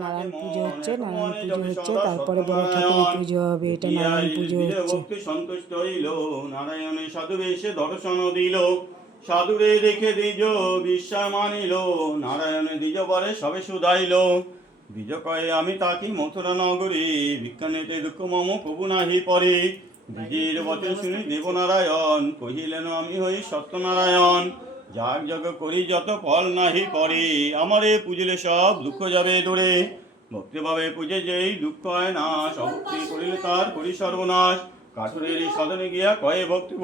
নারায়ণ পুজো হচ্ছে, তারপরে বড় ঠাকুরের পুজো হবে। এটা নারায়ণ পুজো হচ্ছে। ভক্তি সন্তুষ্ট হইল, নারায়ণের সাধু বেশে দর্শন দিল। সাধুরে দেখে দ্বিজ বিশ্বাস মানিল, নারায়ণের দ্বিজ পরে সবে শুধাইল। দ্বিজ কয়ে আমি তাকি মথুরা নগরী, বিজ্ঞানীতে দুঃখ মম কবু নাহি পরে। দ্বিজের বচন শুনি দেবনারায়ণ, কহিলেন আমি হই সত্যনারায়ণ। যাগ যজ্ঞ করি যত ফল নাহি পরে, আমারে পুজিলে সব দুঃখ যাবে দূরে। ভক্তিভাবে পুজে যেই দুঃখ হয় না, সভক্তি করিলে তার করি সর্বনাশ। কাঠুরের এই সদনে গিয়া কয়ে ভক্তি